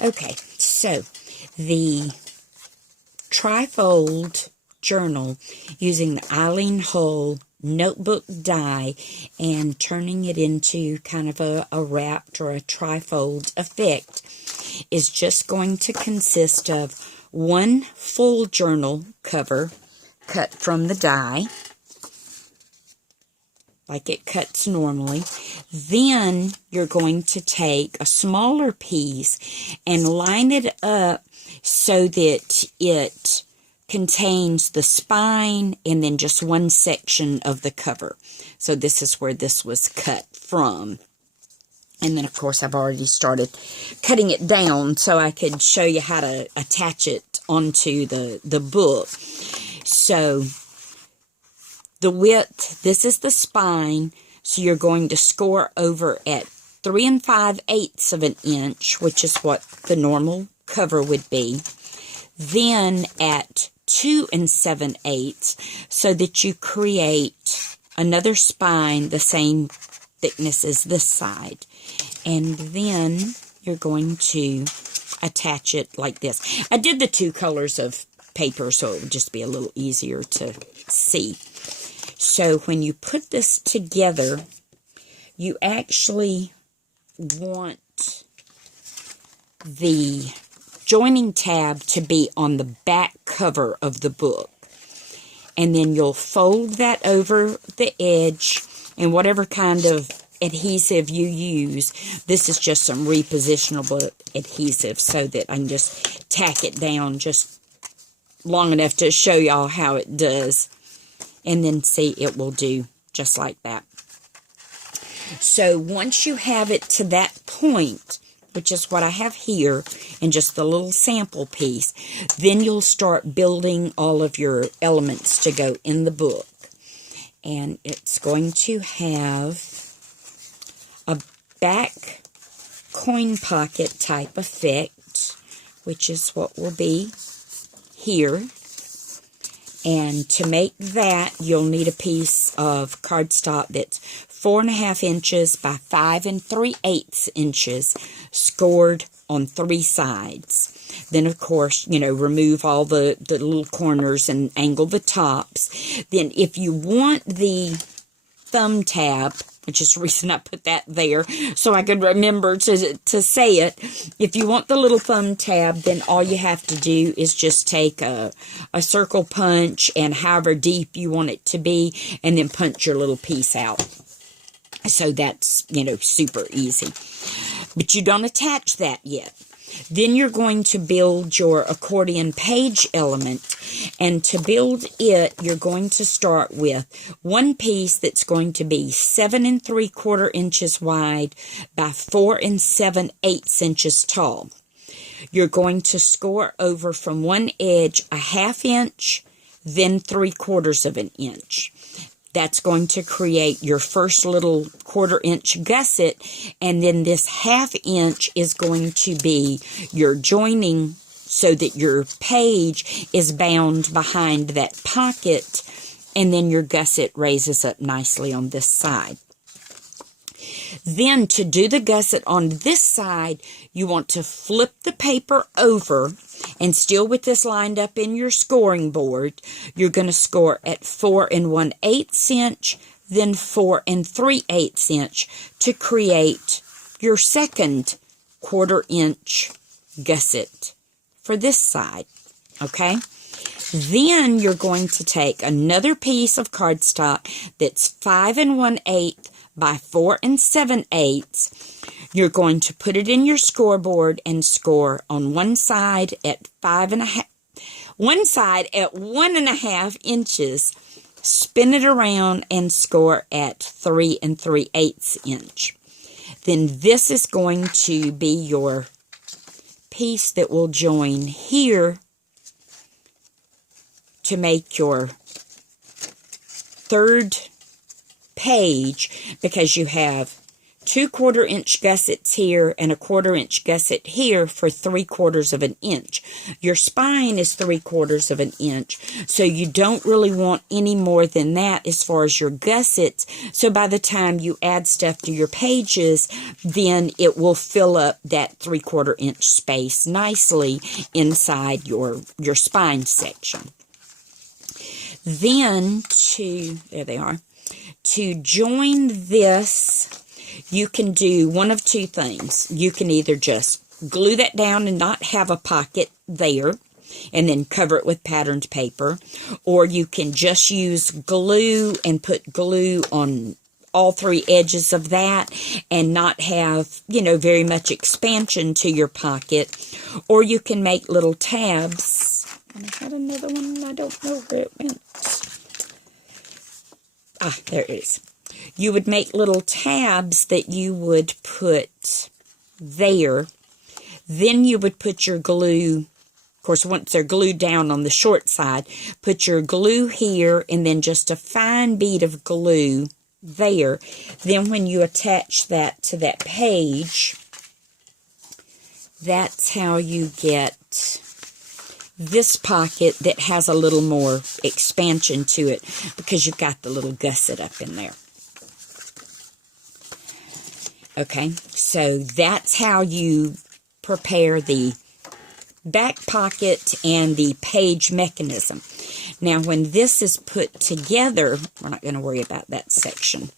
Okay, so the trifold journal using the Eileen Hull Notebook die and turning it into kind of a wrapped or a trifold effect is just going to consist of one full journal cover cut from the die, like it cuts normally. Then you're going to take a smaller piece and line it up so that it contains the spine and then just one section of the cover. So this is where this was cut from. And then, of course, I've already started cutting it down so I could show you how to attach it onto the book. So the width, this is the spine, so you're going to score over at 3 5/8 of an inch, which is what the normal cover would be. Then at 2 7/8, so that you create another spine the same thickness as this side. And then you're going to attach it like this. I did the two colors of paper so it would just be a little easier to see. So when you put this together, you actually want the joining tab to be on the back cover of the book. And then you'll fold that over the edge, and whatever kind of adhesive you use, this is just some repositionable adhesive so that I can just tack it down just long enough to show y'all how it does. And then see, it will do just like that. So once you have it to that point, which is what I have here, and just the little sample piece, then you'll start building all of your elements to go in the book. And it's going to have a back coin pocket type effect, which is what will be here. And to make that, you'll need a piece of cardstock that's 4 1/2 inches by 5 3/8 inches, scored on 3 sides. Then, of course, remove all the little corners and angle the tops. Then, if you want the thumb tab, which is the reason I put that there, so I could remember to say it. If you want the little thumb tab, then all you have to do is just take a circle punch and however deep you want it to be, and then punch your little piece out. So that's, super easy. But you don't attach that yet. Then you're going to build your accordion page element, and to build it, you're going to start with one piece that's going to be 7 3/4 inches wide by 4 7/8 inches tall. You're going to score over from one edge a 1/2 inch, then 3/4 of an inch. That's going to create your first little 1/4 inch gusset, and then this 1/2 inch is going to be your joining so that your page is bound behind that pocket, and then your gusset raises up nicely on this side. Then to do the gusset on this side, you want to flip the paper over, and still with this lined up in your scoring board, you're going to score at 4 1/8 inch, then 4 3/8 inch to create your second 1/4 inch gusset for this side, okay? Then you're going to take another piece of cardstock that's 5 1/8 by 4 7/8. You're going to put it in your scoreboard and score on one side at 1 1/2 inches. Spin it around and score at 3 3/8 inch. Then this is going to be your piece that will join here to make your third page, because you have 2/4 inch gussets here and a 1/4 inch gusset here for 3/4 of an inch. Your spine is 3/4 of an inch, so you don't really want any more than that as far as your gussets. So by the time you add stuff to your pages, then it will fill up that 3/4 inch space nicely inside your spine section. Then there they are. To join this, you can do one of two things. You can either just glue that down and not have a pocket there, and then cover it with patterned paper, or you can just use glue and put glue on all 3 edges of that and not have, very much expansion to your pocket, or you can make little tabs. And I had another one, I don't know where it went. There it is. You would make little tabs that you would put there. Then you would put your glue, of course, once they're glued down on the short side, put your glue here and then just a fine bead of glue there. Then when you attach that to that page, that's how you get this pocket that has a little more expansion to it because you've got the little gusset up in there. Okay, so that's how you prepare the back pocket and the page mechanism. Now, when this is put together, we're not going to worry about that section.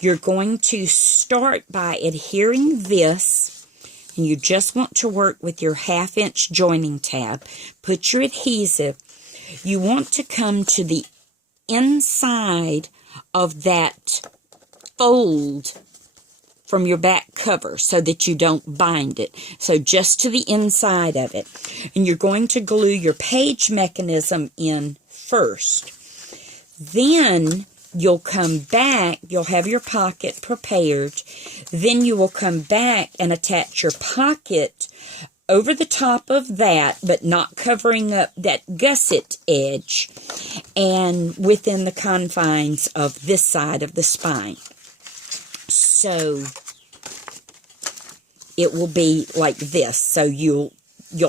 You're going to start by adhering this, and you just want to work with your 1/2 inch joining tab. Put your adhesive. You want to come to the inside of that fold from your back cover so that you don't bind it. So just to the inside of it. And you're going to glue your page mechanism in first. Then you'll come back, you'll have your pocket prepared. Then you will come back and attach your pocket over the top of that, but not covering up that gusset edge, and within the confines of this side of the spine. So it will be like this. So you'll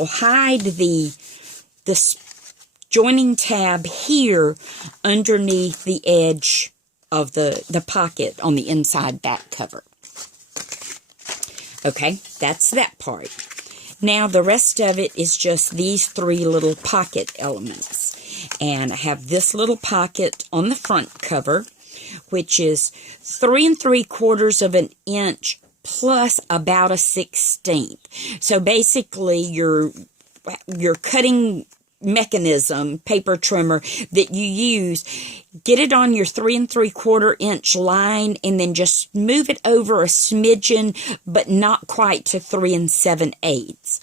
hide the joining tab here underneath the edge of the pocket on the inside back cover. Okay, that's that part. Now the rest of it is just these 3 little pocket elements. And I have this little pocket on the front cover, which is 3 3/4 of an inch plus about a 1/16. So basically your cutting mechanism, paper trimmer that you use, get it on your 3 3/4 inch line and then just move it over a smidgen, but not quite to 3 7/8.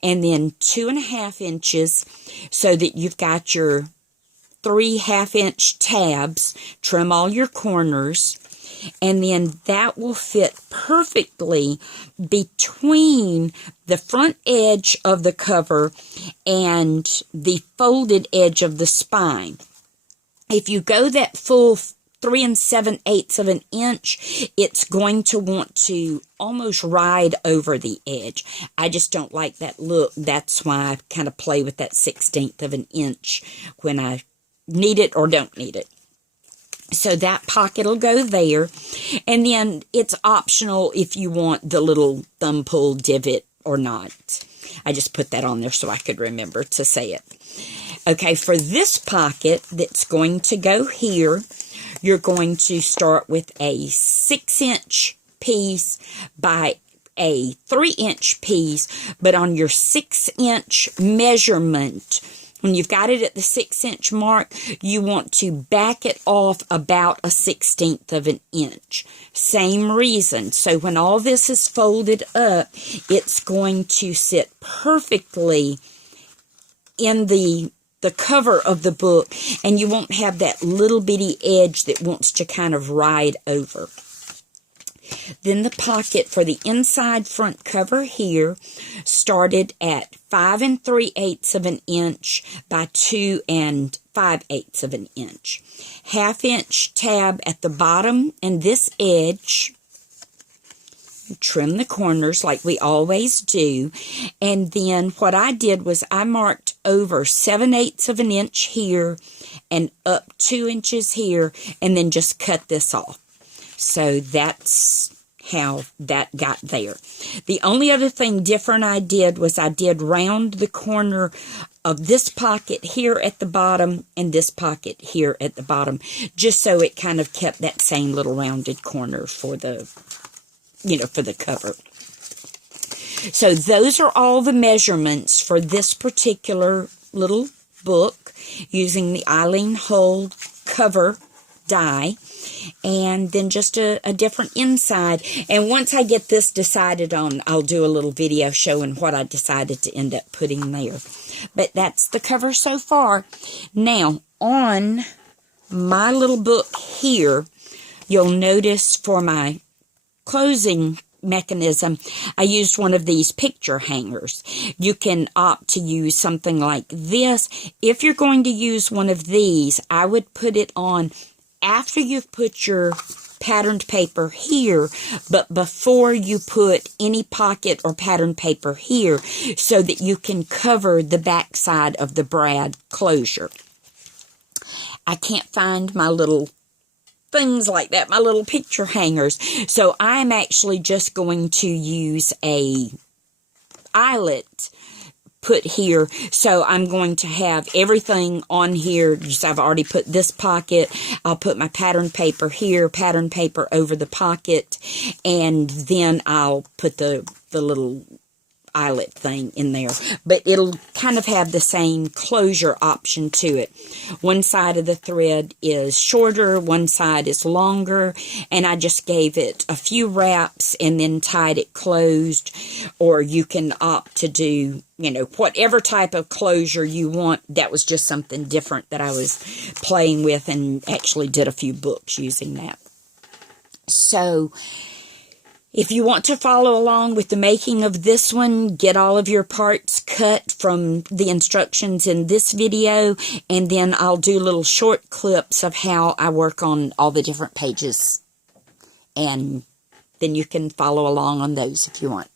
And then 2.5 inches so that you've got your 3 1/2 inch tabs. Trim all your corners, and then that will fit perfectly between the front edge of the cover and the folded edge of the spine. If you go that full 3 7/8 of an inch, it's going to want to almost ride over the edge. I just don't like that look. That's why I kind of play with that 1/16 of an inch when I need it or don't need it. So that pocket will go there. And then it's optional if you want the little thumb pull divot or not. I just put that on there so I could remember to say it. Okay, for this pocket that's going to go here, you're going to start with a 6-inch piece by a 3-inch piece, but on your 6-inch measurement, when you've got it at the 6-inch mark, you want to back it off about a 1/16 of an inch. Same reason. So when all this is folded up, it's going to sit perfectly in the cover of the book, and you won't have that little bitty edge that wants to kind of ride over. Then the pocket for the inside front cover here started at 5 3/8 of an inch by 2 5/8 of an inch. 1/2 inch tab at the bottom and this edge. trim the corners like we always do. And then what I did was I marked over 7/8 of an inch here and up 2 inches here, and then just cut this off. So that's how that got there. The only other thing different I did was I did round the corner of this pocket here at the bottom and this pocket here at the bottom, just so it kind of kept that same little rounded corner for the, for the cover. So those are all the measurements for this particular little book using the Eileen Hull cover die, and then just a different inside. And once I get this decided on, I'll do a little video showing what I decided to end up putting there. But that's the cover so far. Now, on my little book here, you'll notice for my closing mechanism, I used one of these picture hangers. You can opt to use something like this. If you're going to use one of these, I would put it on after you've put your patterned paper here, but before you put any pocket or patterned paper here, so that you can cover the back side of the brad closure. I can't find my little things like that, my little picture hangers, so I'm actually just going to use a eyelet put here. So I'm going to have everything on here. Just I've already put this pocket. I'll put my pattern paper here, pattern paper over the pocket, and then I'll put the little eyelet thing in there. But it'll kind of have the same closure option to it. One side of the thread is shorter, one side is longer, and I just gave it a few wraps and then tied it closed. Or you can opt to do, whatever type of closure you want. That was just something different that I was playing with, and actually did a few books using that. So if you want to follow along with the making of this one, get all of your parts cut from the instructions in this video, and then I'll do little short clips of how I work on all the different pages, and then you can follow along on those if you want.